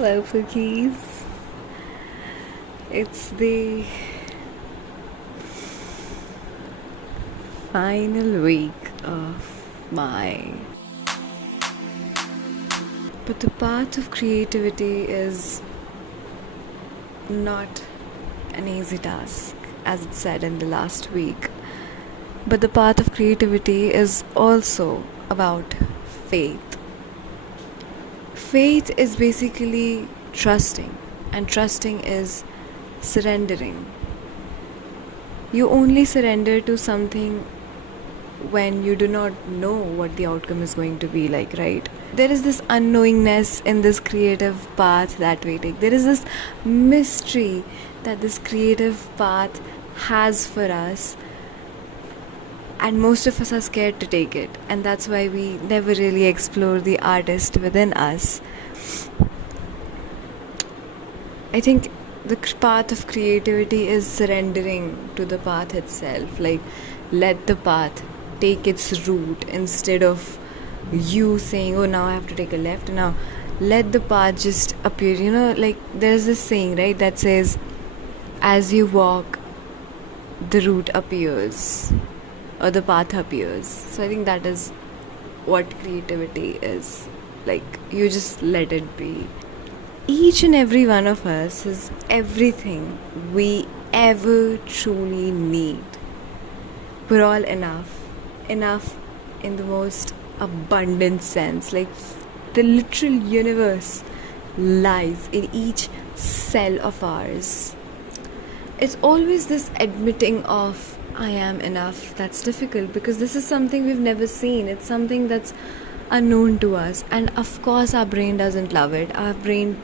Hello, Pookies. It's the final week of my. But the path of creativity is not an easy task, as it said in the last week. But the path of creativity is also about faith. Faith is basically trusting, and trusting is surrendering. You only surrender to something when you do not know what the outcome is going to be like, right? There is this unknowingness in this creative path that we take. There is this mystery that this creative path has for us, and most of us are scared to take it, and that's why we never really explore the artist within us. I think the path of creativity is surrendering to the path itself. Like, let the path take its route instead of you saying, oh, now I have to take a left. Now let the path just appear. Like there's this saying, right, that says, as you walk, the route appears or the path appears. So I think that is what creativity is. Like, you just let it be. Each and every one of us is everything we ever truly need. We're all enough in the most abundant sense. Like, the literal universe lies in each cell of ours. It's always this admitting of I am enough that's difficult, because this is something we've never seen. It's something that's unknown to us, and of course our brain doesn't love it. Our brain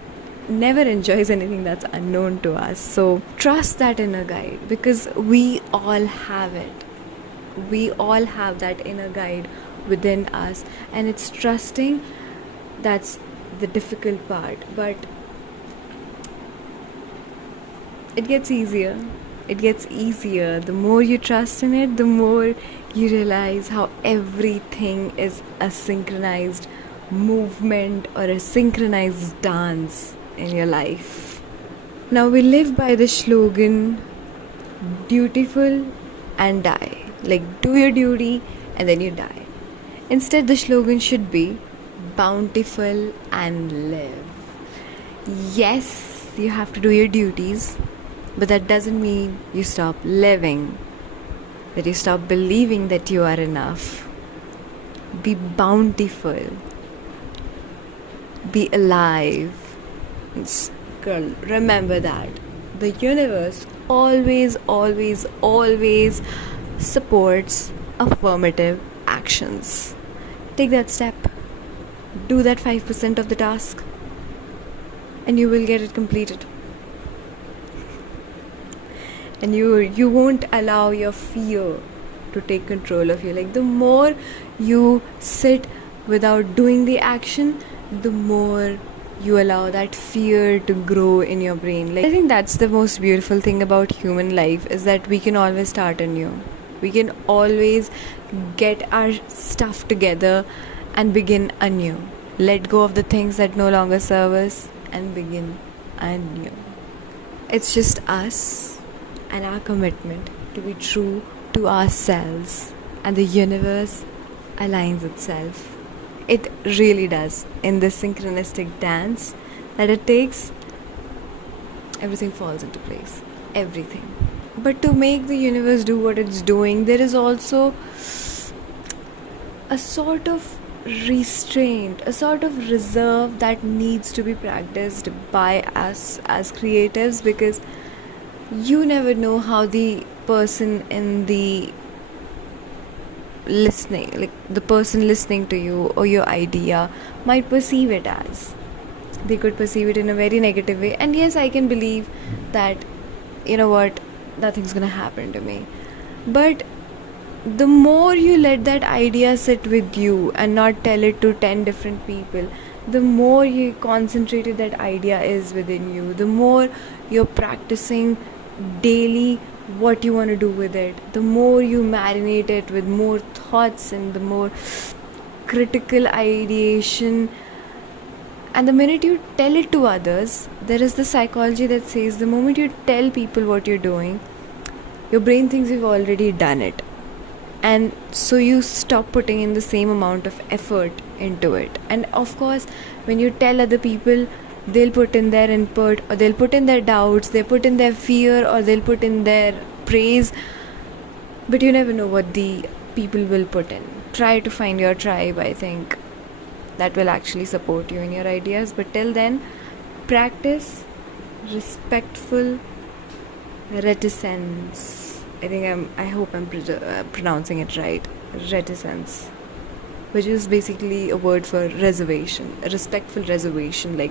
never enjoys anything that's unknown to us. So trust that inner guide, because we all have it. We all have that inner guide within us, and it's trusting that's the difficult part. But it gets easier. The more you trust in it, the more you realize how everything is a synchronized movement or a synchronized dance in your life. Now we live by the slogan, dutiful and die. Like, do your duty and then you die. Instead, the slogan should be bountiful and live. Yes, you have to do your duties, but that doesn't mean you stop living, that you stop believing that you are enough. Be bountiful. Be alive. Girl, remember that the universe always supports affirmative actions. Take that step. Do that 5% of the task, and you will get it completed. And you won't allow your fear to take control of you. Like, the more you sit without doing the action, the more you allow that fear to grow in your brain. Like, I think that's the most beautiful thing about human life, is that we can always start anew. We can always get our stuff together and begin anew. Let go of the things that no longer serve us and begin anew. It's just us and our commitment to be true to ourselves, and the universe aligns itself. It really does. In this synchronistic dance that it takes, everything falls into place. Everything. But to make the universe do what it's doing, there is also a sort of restraint, a sort of reserve that needs to be practiced by us as creatives, because you never know how the person in the listening, like the person listening to you or your idea, might perceive it as. They could perceive it in a very negative way, and yes, I can believe that, you know what, nothing's gonna happen to me. But the more you let that idea sit with you and not tell it to 10 different people, the more you concentrated that idea is within you, the more you're practicing daily what you want to do with it, the more you marinate it with more thoughts and the more critical ideation And the minute you tell it to others, there is the psychology that says the moment you tell people what you're doing, your brain thinks you've already done it. And so you stop putting in the same amount of effort into it. And of course, when you tell other people, they'll put in their input, or they'll put in their doubts, they'll put in their fear, or they'll put in their praise. But you never know what the people will put in. Try to find your tribe, I think. That will actually support you in your ideas. But till then, practice respectful reticence. I hope I'm pronouncing it right. Reticence, which is basically a word for reservation, a respectful reservation. Like,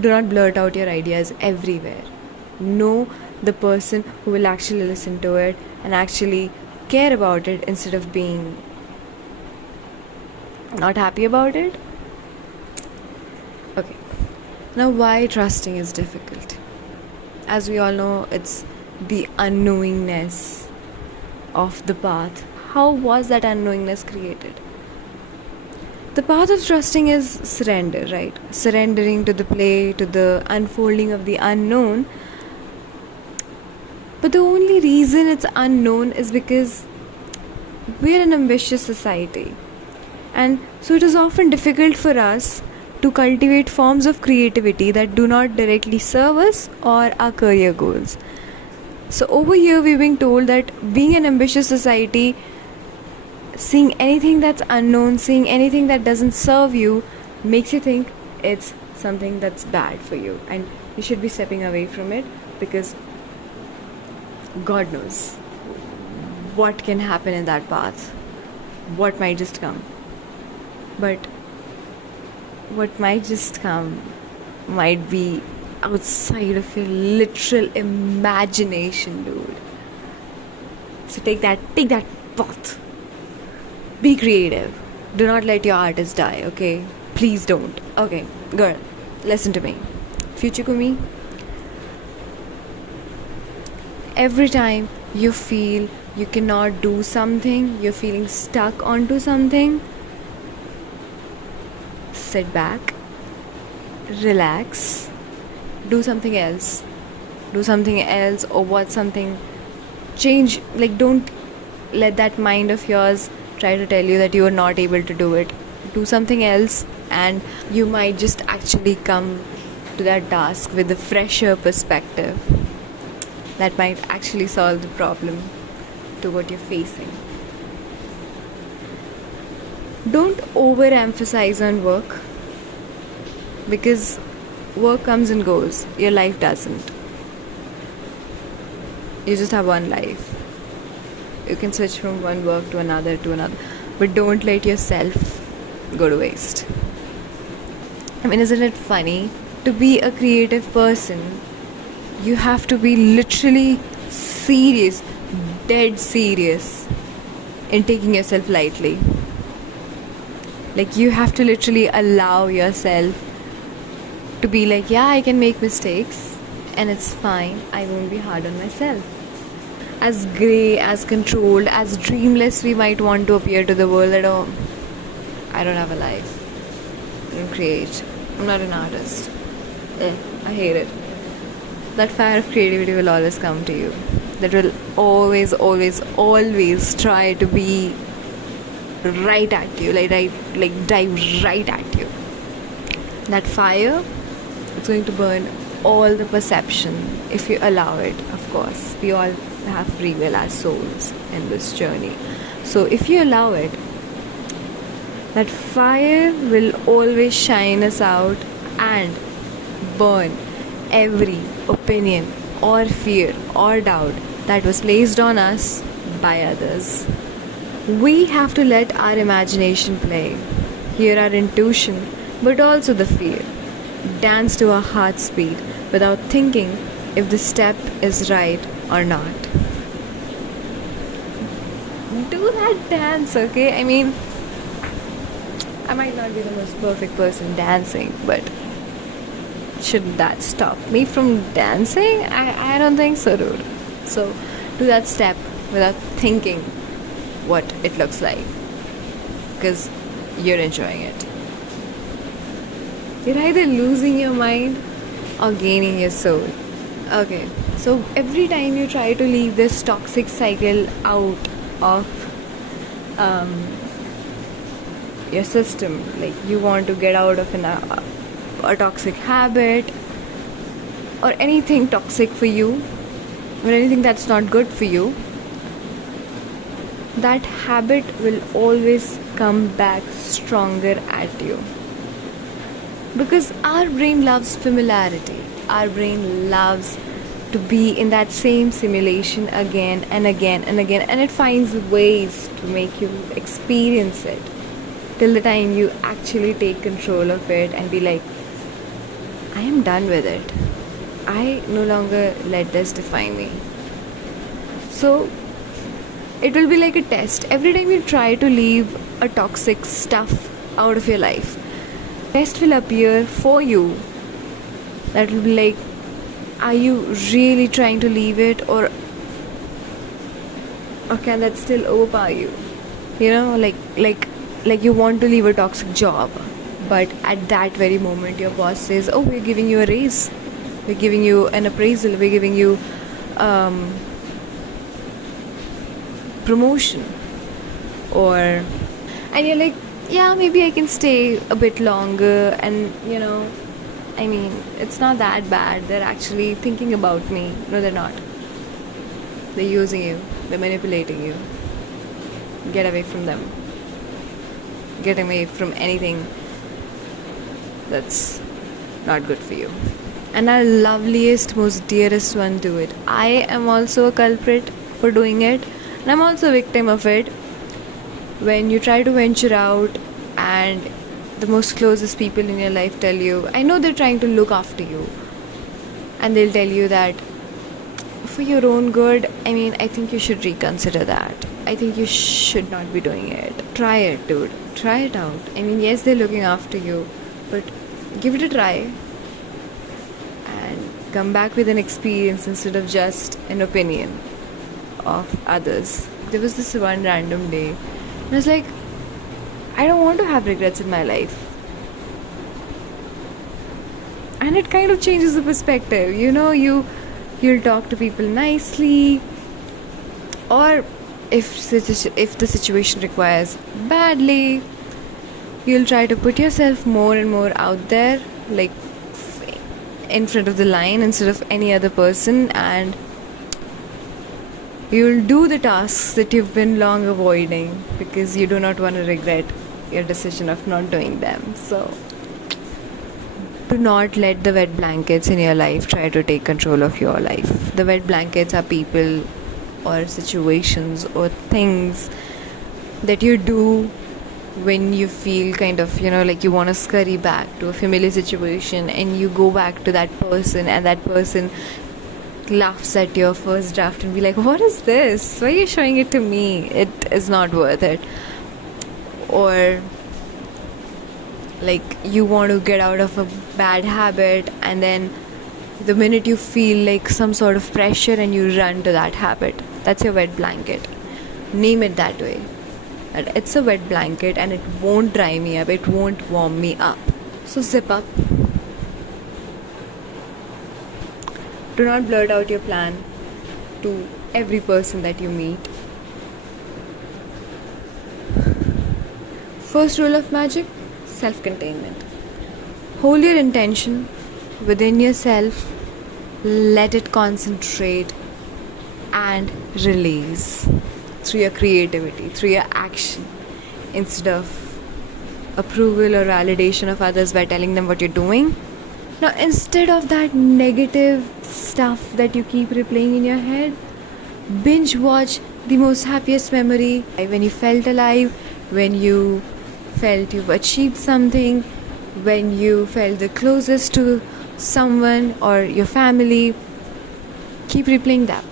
do not blurt out your ideas everywhere. Know the person who will actually listen to it and actually care about it instead of being not happy about it. Okay. Now, why trusting is difficult? As we all know, it's the unknowingness of the path. How was that unknowingness created? The path of trusting is surrender, right? Surrendering to the play, to the unfolding of the unknown. But the only reason it's unknown is because we're an ambitious society. And so it is often difficult for us to cultivate forms of creativity that do not directly serve us or our career goals. So over here we're being told that being an ambitious society, seeing anything that's unknown, seeing anything that doesn't serve you, makes you think it's something that's bad for you. And you should be stepping away from it, because God knows what can happen in that path, what might just come. But what might just come might be outside of your literal imagination, dude. So take that path. Be creative. Do not let your artist die, okay? Please don't. Okay, girl, listen to me. Future Kumi, every time you feel you cannot do something, you're feeling stuck onto something, sit back, relax, do something else, or watch something, change. Like, don't let that mind of yours try to tell you that you are not able to do it. Do something else, and you might just actually come to that task with a fresher perspective that might actually solve the problem to what you're facing. Don't overemphasize on work, because work comes and goes. Your life doesn't. You just have one life. You can switch from one work to another, but don't let yourself go to waste. I mean, isn't it funny? To be a creative person, you have to be literally serious, dead serious in taking yourself lightly. Like, you have to literally allow yourself to be like, yeah, I can make mistakes and it's fine. I won't be hard on myself. As grey, as controlled, as dreamless we might want to appear to the world, that, oh, I don't have a life. I don't create. I'm not an artist. I hate it. That fire of creativity will always come to you. That will always try to be right at you, like dive right at you. That fire, it's going to burn all the perception if you allow it. Of course, we all have free will as souls in this journey. So if you allow it, that fire will always shine us out and burn every opinion or fear or doubt that was placed on us by others. We have to let our imagination play, hear our intuition, but also the fear. Dance to our heart's beat without thinking if the step is right or not. Do that dance, okay? I mean, I might not be the most perfect person dancing, but should that stop me from dancing? I don't think so, dude. So do that step without thinking what it looks like, because you're enjoying it. You're either losing your mind or gaining your soul. Okay, so every time you try to leave this toxic cycle out of your system, like you want to get out of a toxic habit or anything toxic for you or anything that's not good for you, that habit will always come back stronger at you. Because our brain loves familiarity. Our brain loves to be in that same simulation again and again and again, and it finds ways to make you experience it till the time you actually take control of it and be like, I am done with it. I no longer let this define me. So it will be like a test. Every time you try to leave a toxic stuff out of your life, test will appear for you. That will be like, are you really trying to leave it, or can that still overpower you? You know, like you want to leave a toxic job, but at that very moment your boss says, oh, we're giving you a raise, we're giving you an appraisal, we're giving you promotion, and you're like, yeah, maybe I can stay a bit longer, and I mean, it's not that bad. They're actually thinking about me. No, they're not. They're using you. They're manipulating you. Get away from them. Get away from anything that's not good for you. And our loveliest, most dearest one do it. I am also a culprit for doing it, and I'm also a victim of it. When you try to venture out and the most closest people in your life tell you, I know they're trying to look after you, and they'll tell you that for your own good, I mean, I think you should reconsider that. I think you should not be doing it. Try it, dude. Try it out. I mean, yes, they're looking after you, but give it a try and come back with an experience instead of just an opinion of others. There was this one random day, and I was like, I don't want to have regrets in my life. And it kind of changes the perspective. You'll talk to people nicely, or if the situation requires badly, you'll try to put yourself more and more out there, like in front of the line instead of any other person, and you'll do the tasks that you've been long avoiding because you do not want to regret your decision of not doing them. So do not let the wet blankets in your life try to take control of your life. The wet blankets are people or situations or things that you do when you feel kind of, like you want to scurry back to a familiar situation, and you go back to that person, and that person laughs at your first draft and be like, what is this? Why are you showing it to me? It is not worth it. Or like you want to get out of a bad habit, and then the minute you feel like some sort of pressure and you run to that habit, that's your wet blanket. Name it that way. It's a wet blanket and it won't dry me up, it won't warm me up. So zip up. Do not blurt out your plan to every person that you meet. First rule of magic, self-containment. Hold your intention within yourself, let it concentrate and release through your creativity, through your action, instead of approval or validation of others by telling them what you're doing. Now, instead of that negative stuff that you keep replaying in your head, binge watch the most happiest memory when you felt alive, when you felt you've achieved something, when you felt the closest to someone or your family. Keep replaying that.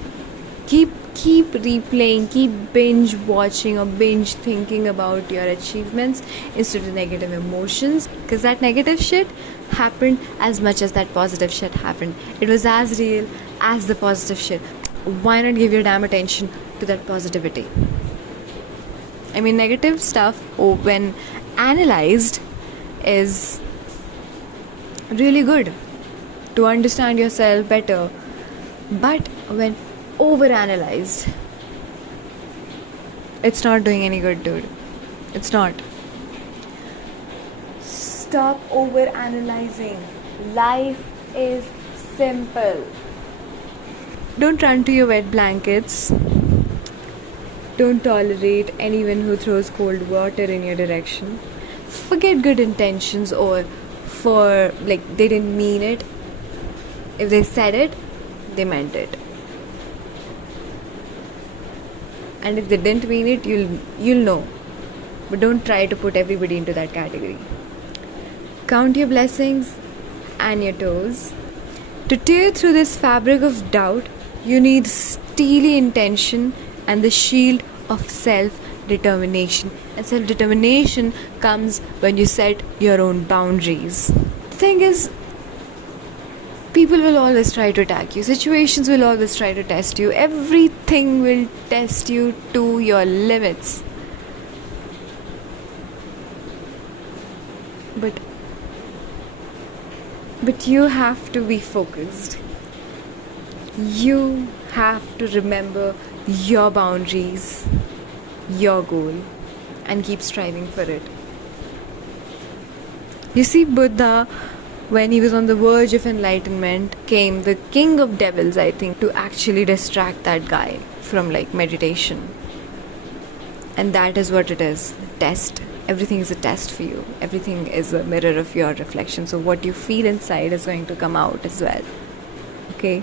Keep replaying, keep binge watching or binge thinking about your achievements instead of negative emotions, because that negative shit happened as much as that positive shit happened. It was as real as the positive shit. Why not give your damn attention to that positivity? I mean, negative stuff, when analyzed, is really good to understand yourself better. But when overanalyzed, it's not doing any good, dude. It's not. Stop overanalyzing. Life is simple. Don't run to your wet blankets. Don't tolerate anyone who throws cold water in your direction. Forget good intentions or for like they didn't mean it. If they said it, they meant it. And if they didn't mean it, you'll know. But don't try to put everybody into that category. Count your blessings and your toes. To tear through this fabric of doubt, you need steely intention and the shield of self-determination. And self-determination comes when you set your own boundaries. The thing is, people will always try to attack you. Situations will always try to test you. Everything will test you to your limits. But you have to be focused. You have to remember your boundaries, your goal, and keep striving for it. You see, Buddha, when he was on the verge of enlightenment, came the king of devils, I think, to actually distract that guy from like meditation. And that is what it is. Test. Everything is a test for you. Everything is a mirror of your reflection. So what you feel inside is going to come out as well. Okay?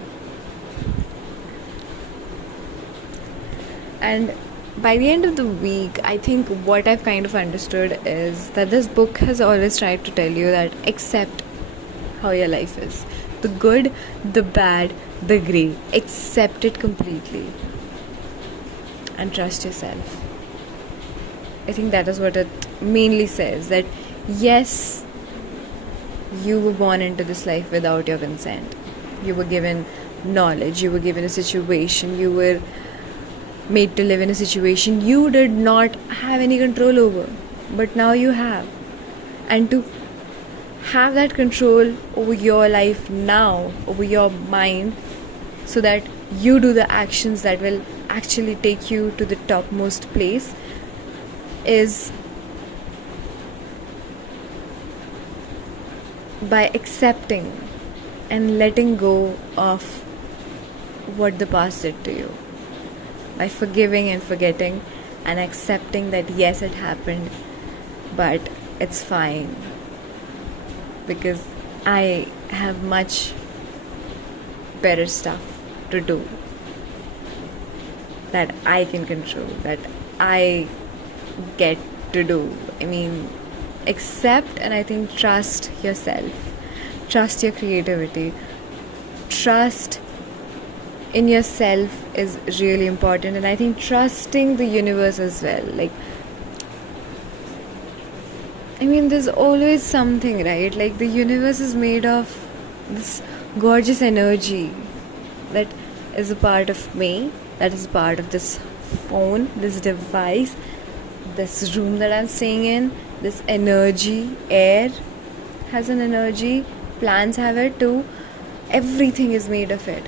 And by the end of the week, I think what I've kind of understood is that this book has always tried to tell you that accept how your life is. The good, the bad, the grey. Accept it completely. And trust yourself. I think that is what it mainly says. That yes, you were born into this life without your consent. You were given knowledge. You were given a situation. You were made to live in a situation you did not have any control over, but now you have. And to have that control over your life now, over your mind, so that you do the actions that will actually take you to the topmost place, is by accepting and letting go of what the past did to you. By forgiving and forgetting and accepting that yes, it happened, but it's fine, because I have much better stuff to do that I can control, that I get to do. I mean, accept and I think trust yourself, trust your creativity, trust in yourself is really important. And I think trusting the universe as well. Like, I mean, there's always something, right? Like, the universe is made of this gorgeous energy that is a part of me, that is a part of this phone, this device, this room that I'm staying in. This energy, air has an energy, plants have it too. Everything is made of it.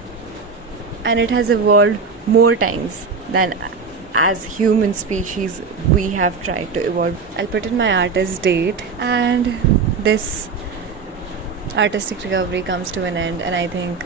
And it has evolved more times than as human species we have tried to evolve. I'll put in my artist date, and this artistic recovery comes to an end, and I think